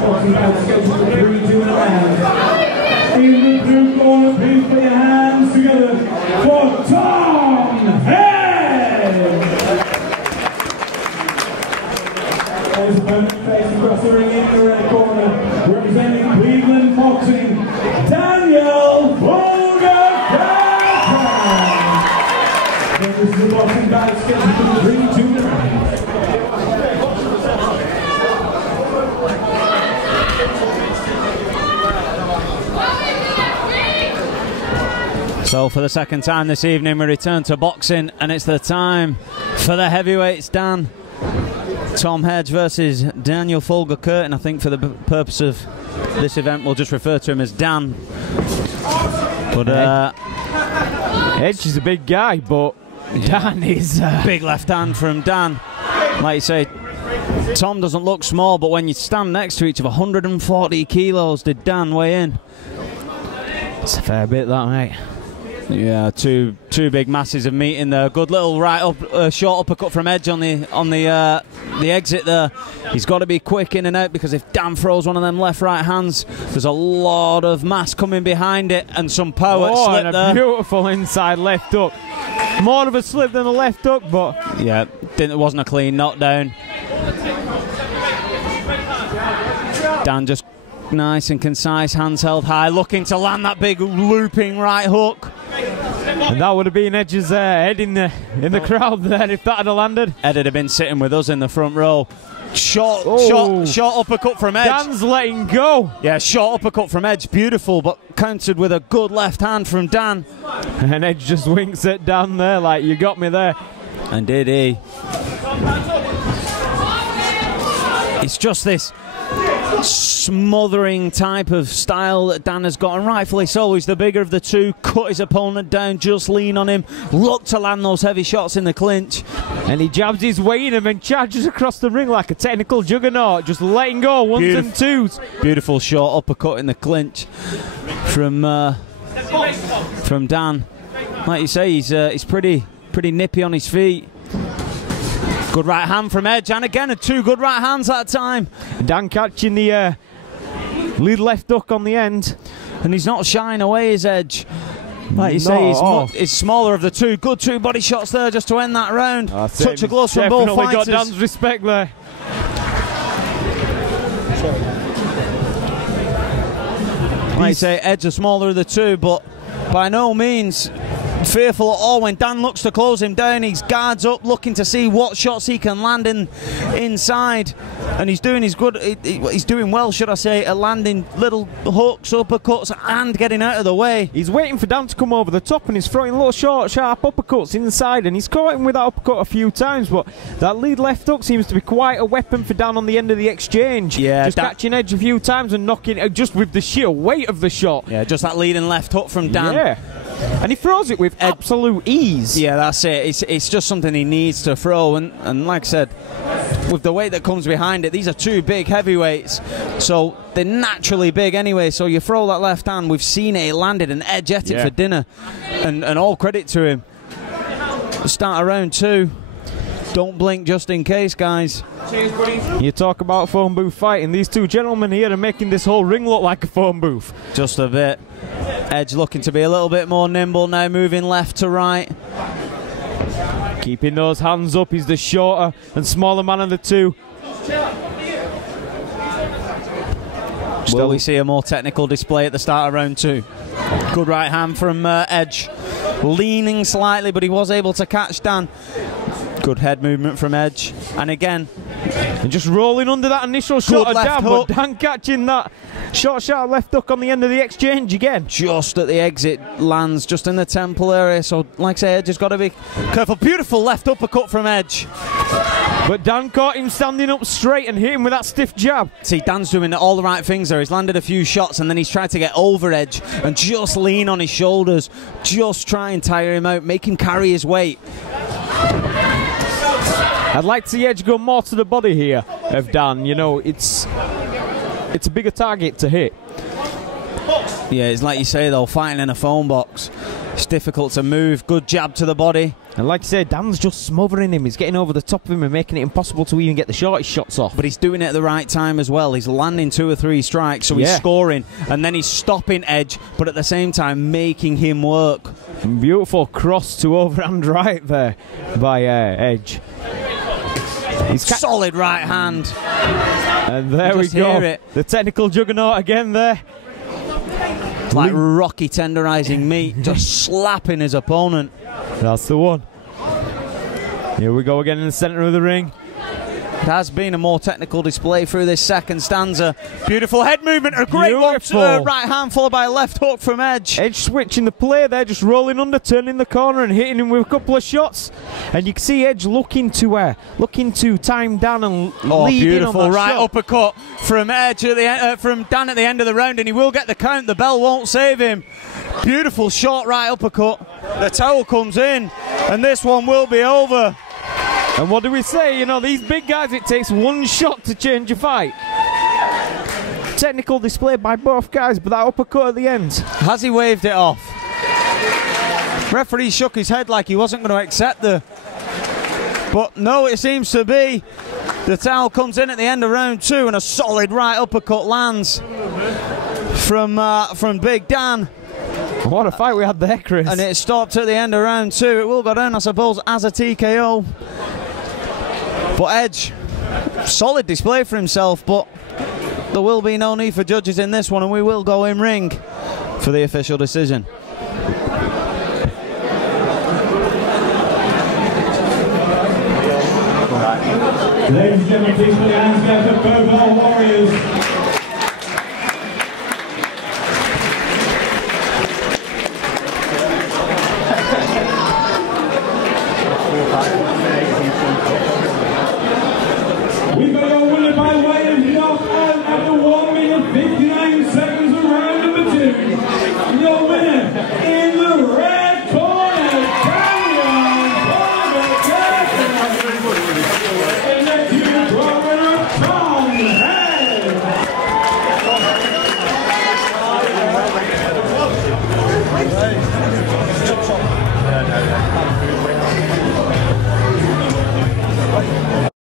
boxing bout scheduled for 3, 2 rounds. In the blue corner, please put your hands together for Tom Head! There's opponent facing across the ring in the red corner, representing Cleveland Boxing, Daniel FOULGER. This is the boxing bout scheduled for 3, 2 rounds. So for the second time this evening we return to boxing, and it's the time for the heavyweights. Dan, Tom Hedge versus Daniel FOULGER KIRTON. I think for the purpose of this event we'll just refer to him as Dan. But Hedge is a big guy, but Dan is big left hand from Dan. Like you say, Tom doesn't look small, but when you stand next to each other, 140 kilos did Dan weigh in. It's a fair bit, that, mate. Yeah, two big masses of meat in there. Good little right up, short uppercut from Edge on the exit there. He's got to be quick in and out, because if Dan throws one of them left-right hands, there's a lot of mass coming behind it and some power. Slip and a there. Beautiful inside left hook. More of a slip than a left hook, but yeah, it wasn't a clean knockdown. Dan just nice and concise, hands held high, looking to land that big looping right hook. And that would have been Edge's head in the crowd there if that had landed. Ed would have been sitting with us in the front row. Short uppercut from Edge. Dan's letting go. Yeah, short uppercut from Edge, beautiful, but countered with a good left hand from Dan. And Edge just winks at Dan there like, you got me there. And did he? It's just this smothering type of style that Dan has got, and rightfully so. He's the bigger of the two. Cut his opponent down, just lean on him, look to land those heavy shots in the clinch, and he jabs his way in him and charges across the ring like a technical juggernaut, just letting go ones and twos. Beautiful short uppercut in the clinch from Dan. Like you say, he's pretty nippy on his feet. Good right hand from Edge, and again two good right hands that time. Dan catching the lead left hook on the end, and he's not shying away his Edge. Like you say, he's smaller of the two. Good two body shots there just to end that round. Touch of gloves from both fighters. Got Dan's respect there. Like you say, Edge is smaller of the two, but by no means fearful at all. When Dan looks to close him down, he's guards up, looking to see what shots he can land inside, and he's doing he's doing well, should I say, at landing little hooks, uppercuts, and getting out of the way. He's waiting for Dan to come over the top, and he's throwing little short, sharp uppercuts inside, and he's caught him with that uppercut a few times, but that lead left hook seems to be quite a weapon for Dan on the end of the exchange. Yeah, just catching Edge a few times and knocking it just with the sheer weight of the shot. Yeah, just that leading left hook from Dan. Yeah. And he throws it with absolute ease. Yeah, that's it. It's just something he needs to throw. And like I said, with the weight that comes behind it, these are two big heavyweights. So they're naturally big anyway. So you throw that left hand, we've seen it landed, and Edge ate it for dinner. And all credit to him. Start of round two. Don't blink just in case, guys. Cheers, buddy. You talk about phone booth fighting. These two gentlemen here are making this whole ring look like a phone booth. Just a bit. Edge looking to be a little bit more nimble now, moving left to right. Keeping those hands up. He's the shorter and smaller man of the two. Will we see a more technical display at the start of round two? Good right hand from Edge. Leaning slightly, but he was able to catch Dan. Good head movement from Edge. And again, and just rolling under that initial shot of Dan, but Dan catching that short, sharp left hook on the end of the exchange again. Just at the exit, lands just in the temple area. So, like I say, Edge has got to be careful. Beautiful left uppercut from Edge. But Dan caught him standing up straight and hit him with that stiff jab. See, Dan's doing all the right things there. He's landed a few shots, and then he's tried to get over Edge and just lean on his shoulders. Just try and tire him out, make him carry his weight. I'd like to see Edge go more to the body here of Dan. You know, it's a bigger target to hit. Yeah, it's like you say though, fighting in a phone box. It's difficult to move. Good jab to the body. And like I said, Dan's just smothering him. He's getting over the top of him and making it impossible to even get the shortest shots off. But he's doing it at the right time as well. He's landing 2 or 3 strikes, so he's scoring. And then he's stopping Edge, but at the same time making him work. Beautiful cross to overhand right there by Edge. He's solid right hand. And there we go. The technical juggernaut again there. Like Rocky tenderizing meat, just slapping his opponent. That's the one. Here we go again in the center of the ring. It has been a more technical display through this second stanza. Beautiful head movement, a great one to right hand followed by a left hook from Edge. Edge switching the play there, just rolling under, turning the corner and hitting him with a couple of shots. And you can see Edge looking to time down and lead beautiful in on that right shot. uppercut from Edge at the from Dan at the end of the round, and he will get the count. The bell won't save him. Beautiful short right uppercut. The towel comes in, and this one will be over. And what do we say? You know, these big guys, it takes one shot to change a fight. Technical display by both guys, but that uppercut at the end. Has he waved it off? Referee shook his head like he wasn't going to accept the... But no, it seems to be. The towel comes in at the end of round 2, and a solid right uppercut lands from Big Dan. What a fight we had there, Chris. And it stopped at the end of round 2. It will go down, I suppose, as a TKO. But Edge, solid display for himself, but there will be no need for judges in this one, and we will go in ring for the official decision. Ladies and gentlemen, please put your hands together for both our warriors.